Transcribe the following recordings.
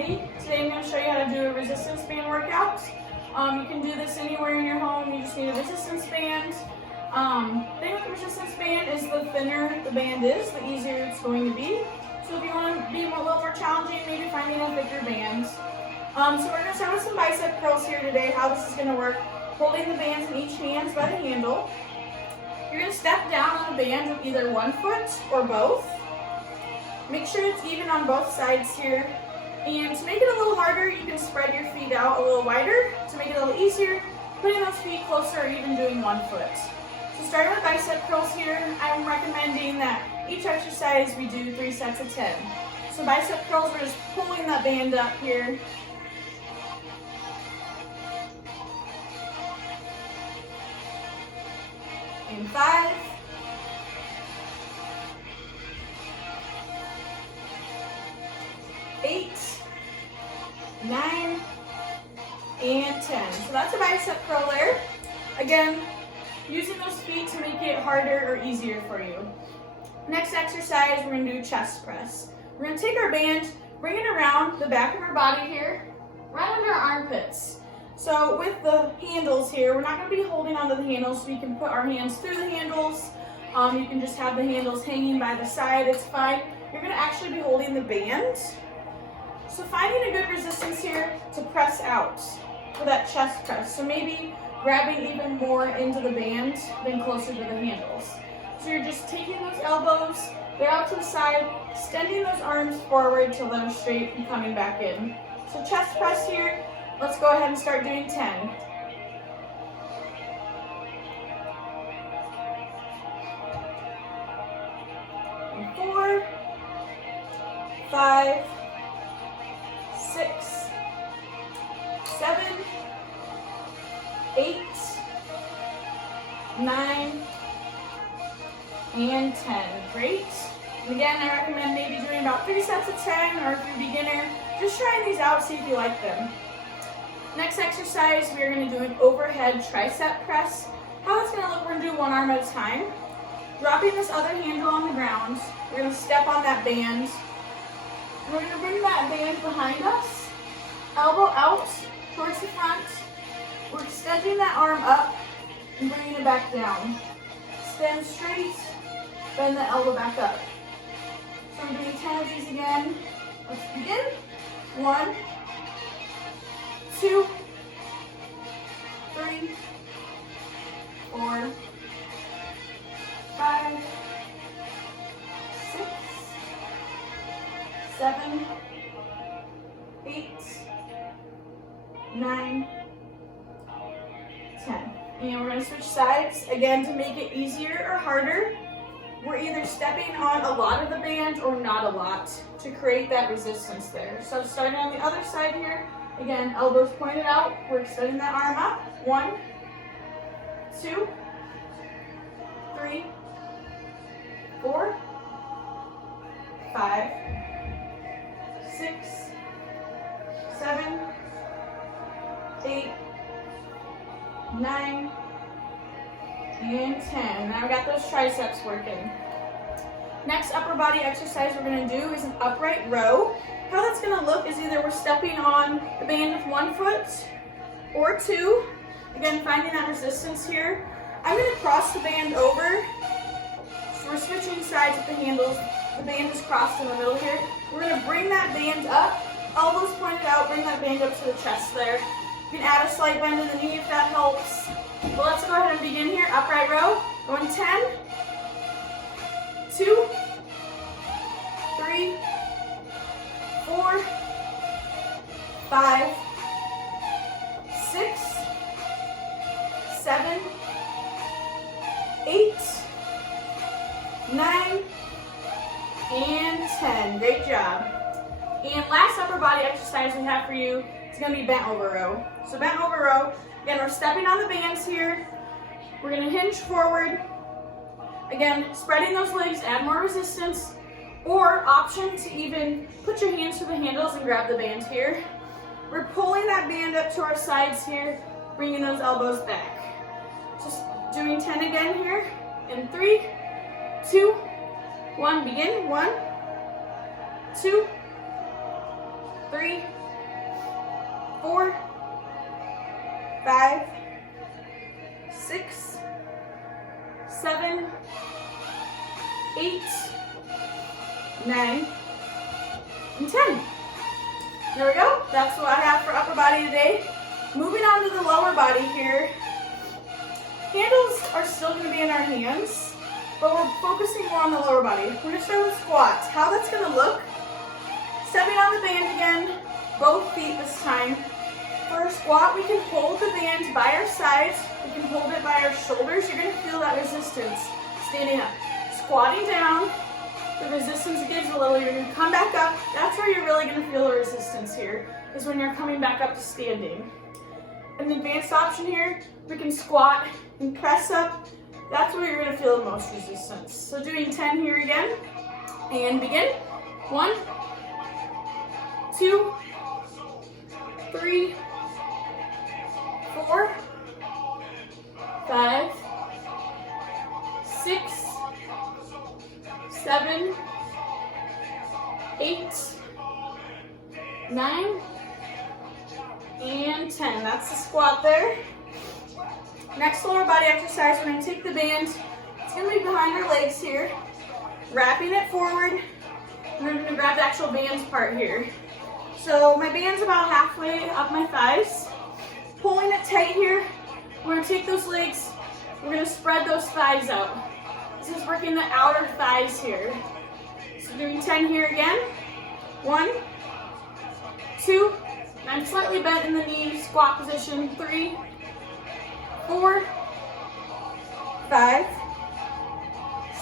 Heidi. Today I'm going to show you how to do a resistance band workout. You can do this anywhere in your home. You just need a resistance band. The thing with the resistance band is the thinner the band is, the easier it's going to be. So if you want to be a little more challenging, maybe finding a thicker band. So we're going to start with some bicep curls here today. How this is going to work: holding the bands in each hand by the handle. You're going to step down on the band with either one foot or both. Make sure it's even on both sides here. And to make it a little harder, you can spread your feet out a little wider. To make it a little easier, putting those feet closer or even doing 1 foot. So starting with bicep curls here, I'm recommending that each exercise we do 3 sets of 10. So bicep curls, we're just pulling that band up here. In 5, 8, 9, and 10. So that's a bicep curl there. Again, using those feet to make it harder or easier for you. Next exercise, we're going to do chest press. We're going to take our band, bring it around the back of our body here, right under our armpits. So with the handles here, we're not going to be holding onto the handles, so we can put our hands through the handles. You can just have the handles hanging by the side, it's fine. You're going to actually be holding the band. So finding a good resistance here to press out for that chest press. So maybe grabbing even more into the band than closer to the handles. So you're just taking those elbows, they're out to the side, extending those arms forward till they're straight and coming back in. So chest press here. Let's go ahead and start doing 10. And 4, 5, 6, 7, 8, 9, and 10. Great. And again, I recommend maybe doing about 3 sets of 10, or if you're a beginner, just trying these out, see if you like them. Next exercise, we are going to do an overhead tricep press. How it's going to look, we're going to do one arm at a time. Dropping this other handle on the ground, we're going to step on that band. And we're going to bring that band behind us, elbow out towards the front. We're extending that arm up and bringing it back down. Stand straight, bend the elbow back up. So we're doing 10 of these again. Let's begin. 1, 2, 3, 4, 5, 6, 7, 8, 9, 10. And we're going to switch sides again to make it easier or harder. We're either stepping on a lot of the band or not a lot to create that resistance there. So starting on the other side here, again, elbows pointed out, we're extending that arm up. 1, 2, 3, 4, 5, 6, 7, 8, 9, and 10. Now we got those triceps working. Next upper body exercise we're going to do is an upright row. How that's going to look is either we're stepping on the band with 1 foot or 2. Again, finding that resistance here. I'm going to cross the band over. So we're switching sides with the handles. The band is crossed in the middle here. We're going to bring that band up, elbows pointed out, bring that band up to the chest there. You can add a slight bend in the knee if that helps. But let's go ahead and begin here. Upright row. Going 10, 2, 3, 4, 5, 6, 7, 8, 9, and 10. Great job. And last upper body exercise we have for you is going to be bent over row. So bent over row, again, we're stepping on the bands here. We're going to hinge forward. Again, spreading those legs, add more resistance. Or option to even put your hands through the handles and grab the band here. We're pulling that band up to our sides here, bringing those elbows back. Just doing 10 again here. In 3, 2, 1, begin. 1, 2, 3, 4, 5, 6, 7, 8, 9, and 10. There we go. That's what I have for upper body today. Moving on to the lower body here. Handles are still going to be in our hands, but we're focusing more on the lower body. We're going to start with squats. How that's going to look, stepping on the band again, both feet this time. For a squat, we can hold the band by our sides. We can hold it by our shoulders. You're going to feel that resistance standing up. Squatting down, the resistance gives a little. You're going to come back up. That's where you're really going to feel the resistance here, is when you're coming back up to standing. An advanced option here, we can squat and press up. That's where you're going to feel the most resistance. So doing 10 here again, and begin. 1, 2, 3, 4, 5, 6, 7, 8, 9, and 10. That's the squat there. Next lower body exercise, we're going to take the band. It's going to be behind our legs here. Wrapping it forward. And we're going to grab the actual bands part here. So my band's about halfway up my thighs. Pulling it tight here. We're going to take those legs. We're going to spread those thighs out. This is working the outer thighs here. So doing 10 here again. 1, 2, I'm slightly bent in the knee, squat position. 3, 4, 5,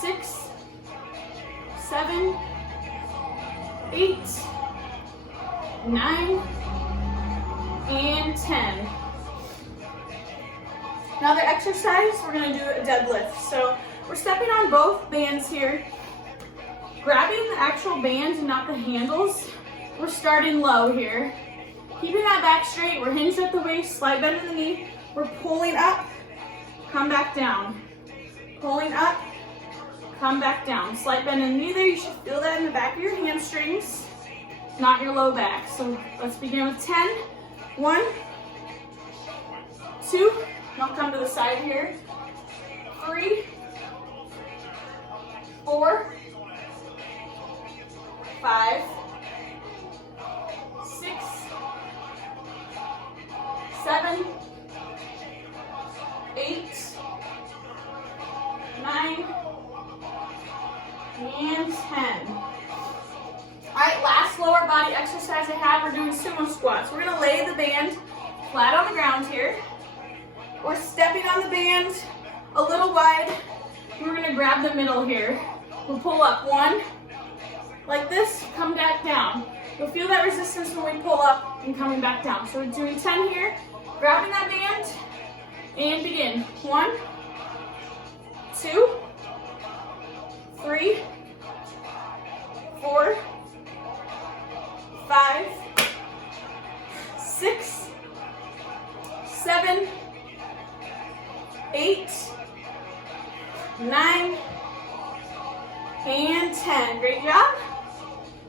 6, 7, 8, 9, and 10. Another exercise, we're going to do a deadlift. So we're stepping on both bands here, grabbing the actual bands and not the handles. We're starting low here. Keeping that back straight, we're hinged at the waist, slight bend in the knee. We're pulling up, come back down. Pulling up, come back down. Slight bend in the knee there. You should feel that in the back of your hamstrings, not your low back. So let's begin with 10. 1, 2, and I'll come to the side here. 3, 4, 5, 6, 7, 8, 9, and 10. All right, last lower body exercise I have, we're doing sumo squats. We're gonna lay the band flat on the ground here. We're stepping on the band a little wide. We're gonna grab the middle here. We'll pull up 1, like this, come back down. You'll feel that resistance when we pull up and coming back down. So we're doing 10 here, grabbing that band, and begin. 1, 2, 3, 4, 5, 6, 7, 8, 9, and 10. Great job.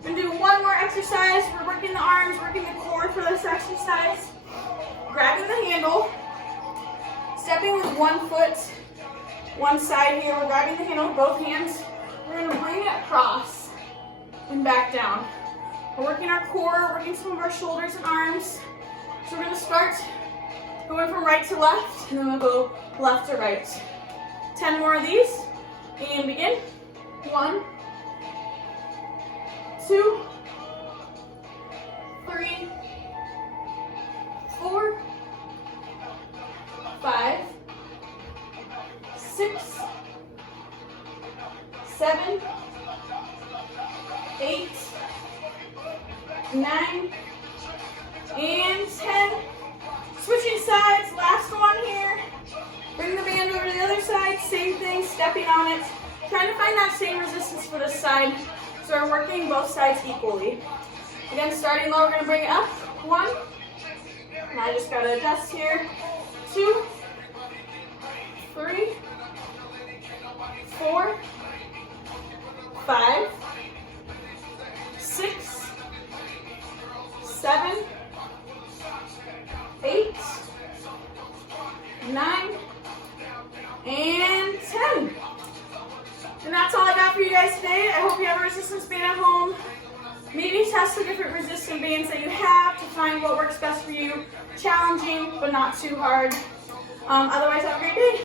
We're going to do one more exercise. We're working the arms, working the core for this exercise. Grabbing the handle, stepping with one foot, one side here. We're grabbing the handle with both hands. We're going to bring it across and back down. We're working our core, working some of our shoulders and arms. So we're going to start going from right to left, and then we'll go left to right. 10 more of these, and begin. 1, 2, 3, 4, 5, 6, 7, 8, 9, and 10. Switching sides, last one here. Bring the band over to the other side, same thing, stepping on it. Trying to find that same resistance for this side. So we're working both sides equally. Again, starting low, we're going to bring it up. 1, and I just got to adjust here. 2, 3, 4, 5, 6, And that's all I got for you guys today. I hope you have a resistance band at home. Maybe test the different resistant bands that you have to find what works best for you. Challenging, but not too hard. Otherwise, have a great day.